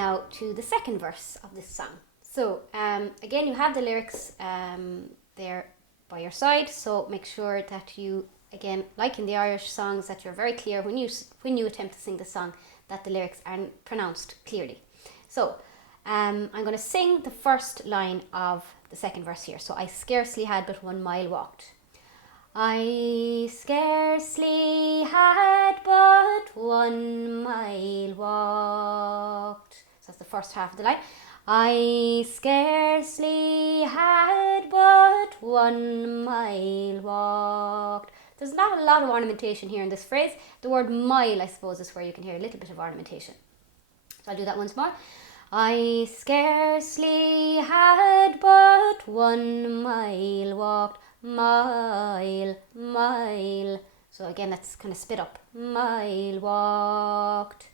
now to the second verse of this song. So again, you have the lyrics there by your side, so make sure that you, again, like in the Irish songs, that you're very clear when you attempt to sing the song, that the lyrics are pronounced clearly. So I'm going to sing the first line of the second verse here. So I scarcely had but 1 mile walked. I scarcely had but 1 mile walked. So that's the first half of the line. I scarcely had but 1 mile walked. There's not a lot of ornamentation here in this phrase. The word mile, I suppose, is where you can hear a little bit of ornamentation. So I'll do that once more. I scarcely had but 1 mile walked. Mile, mile. So again, that's kind of spit up. Mile walked.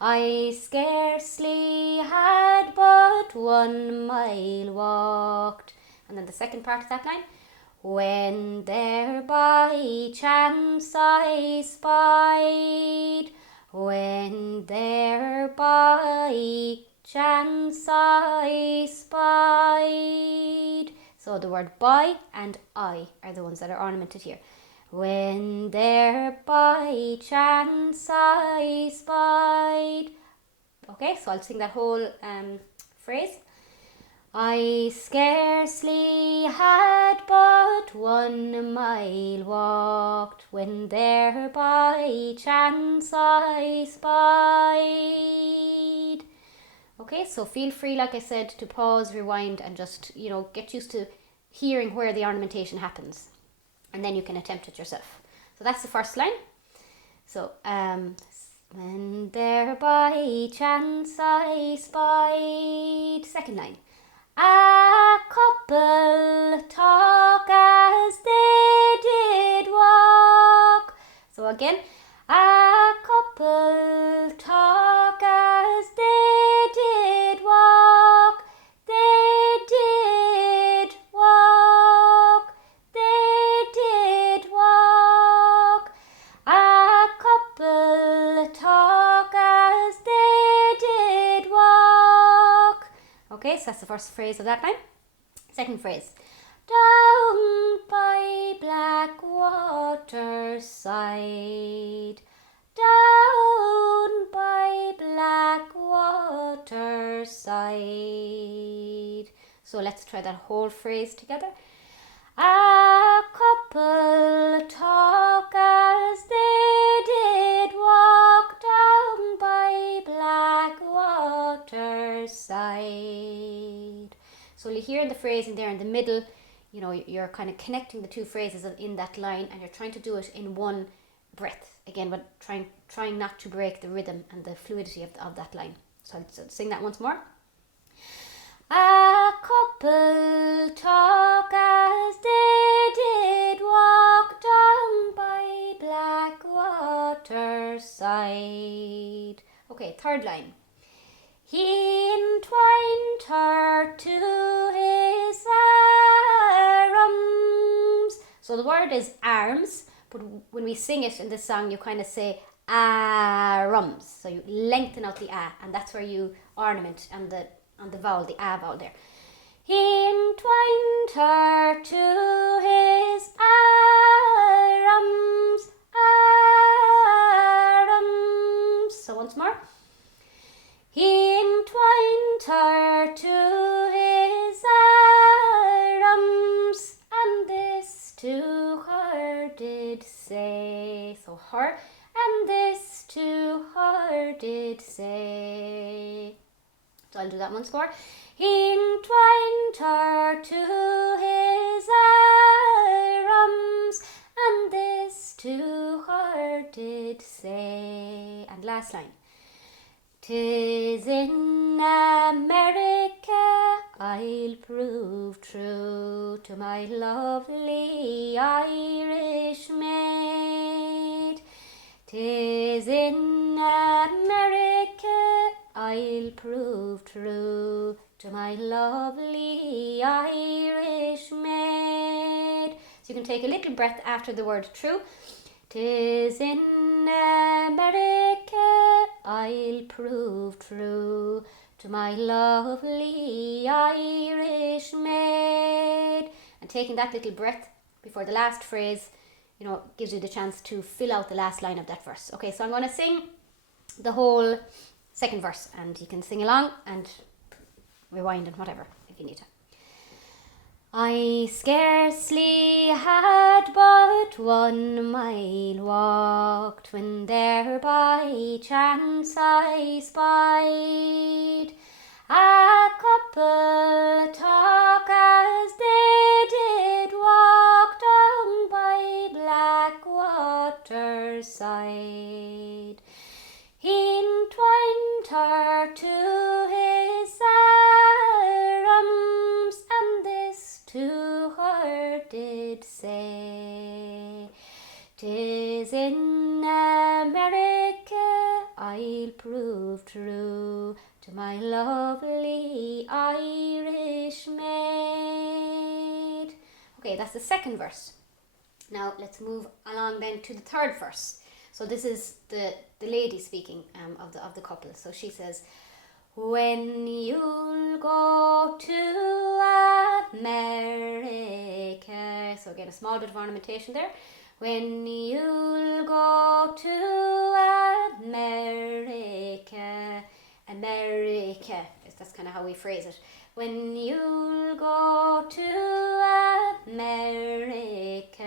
I scarcely had but 1 mile walked. And then the second part of that line. When there by chance I spied, when there by chance I spied. So the word by and I are the ones that are ornamented here. When there by chance I spied. Okay, so I'll sing that whole phrase. I scarcely had but 1 mile walked, when there by chance I spied. Okay, so feel free, like I said, to pause, rewind, and just, get used to hearing where the ornamentation happens. And then you can attempt it yourself. So that's the first line. So, when there by chance I spied. Second line. A couple talk as they did walk. So again, a couple talk as they did walk. They did walk. They did walk. A couple talk as they did walk. Okay, so that's the first phrase of that line. Second phrase. Down by Blackwaterside. Down by Blackwaterside. So let's try that whole phrase together. A couple talk as they did walk, down by Blackwaterside. So you hear the phrasing there in the middle, you're kind of connecting the two phrases in that line, and you're trying to do it in one breath. Again, but trying not to break the rhythm and the fluidity of that line. So I'll sing that once more. A couple talk as they did walk, down by Blackwaterside. Okay, third line. He entwined her to his arms. So the word is arms, but when we sing it in this song, you kind of say arms. So you lengthen out the a, and that's where you ornament on the vowel, the a vowel there. He entwined her to his arms, arms. So once more. He entwined her to his arms, and this to her did say. So her, and this to her did say. So I'll do that once more. He entwined her to his arms, and this to her did say. And last line. 'Tis in America I'll prove true to my lovely Irish maid. 'Tis in America I'll prove true to my lovely Irish maid. So you can take a little breath after the word true. 'Tis in America I'll prove true to my lovely Irish maid. And taking that little breath before the last phrase, you know, gives you the chance to fill out the last line of that verse. Okay, so I'm going to sing the whole second verse, and you can sing along and rewind and whatever if you need to. I scarcely had but 1 mile walked, when there by chance I spied a couple talk as they did walk down by Blackwaterside. He entwined her to his arms, and this to her did say, "'Tis in America I'll prove true to my lovely Irish maid." Okay, that's the second verse. Now let's move along then to the third verse. So this is the lady speaking of the couple. So she says, "When you'll go to America." So again, a small bit of ornamentation there. "When you'll go to America." America, that's kind of how we phrase it. "When you'll go to America,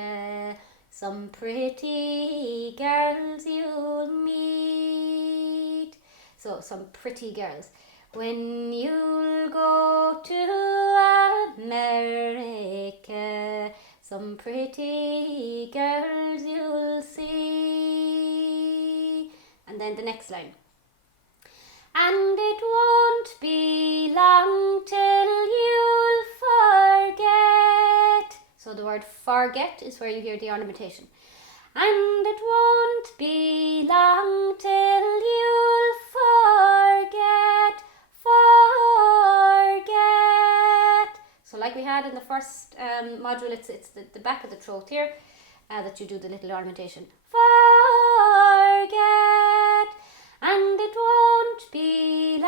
some pretty girls you'll meet." So some pretty girls. "When you'll go to America, some pretty girls you'll see." And then the next line. "And it won't be long till you'll forget." So the word forget is where you hear the ornamentation. "And it won't be long till you'll forget, forget." So like we had in the first module, it's the back of the throat here that you do the little ornamentation. Forget. "And it won't be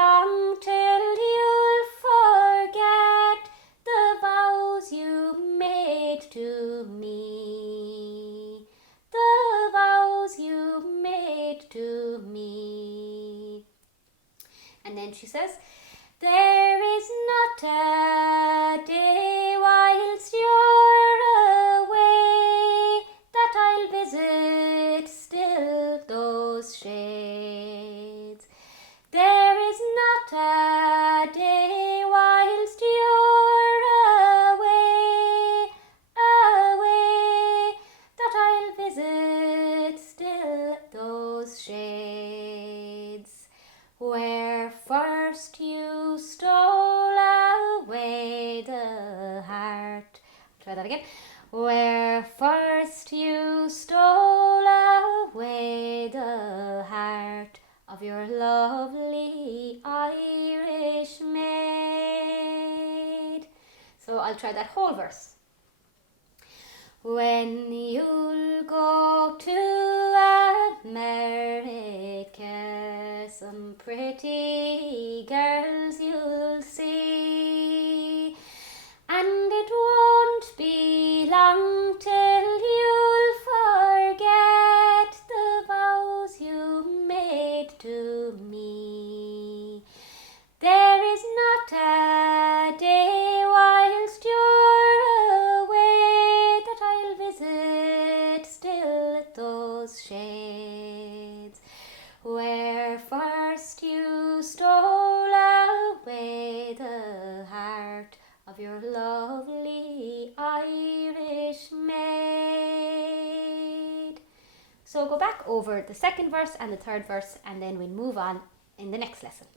long till you'll forget the vows you made to me, the vows you made to me." And then she says, "There is not a day whilst you're away that I'll visit still those shades. There is not a day whilst you're away, away, that I'll visit still those shades. Where first you stole away the heart." Try that again. "Where first you stole away the heart of your lovely Irish maid." So I'll try that whole verse. "When you'll go to America, some pretty girls you'll see, and it won't be long till you'll forget the vows you made to me. There is not a day whilst you're away that I'll visit still those shades. Where first you stole away the heart of your lovely Irish maid." So go back over the second verse and the third verse, and then we'll move on in the next lesson.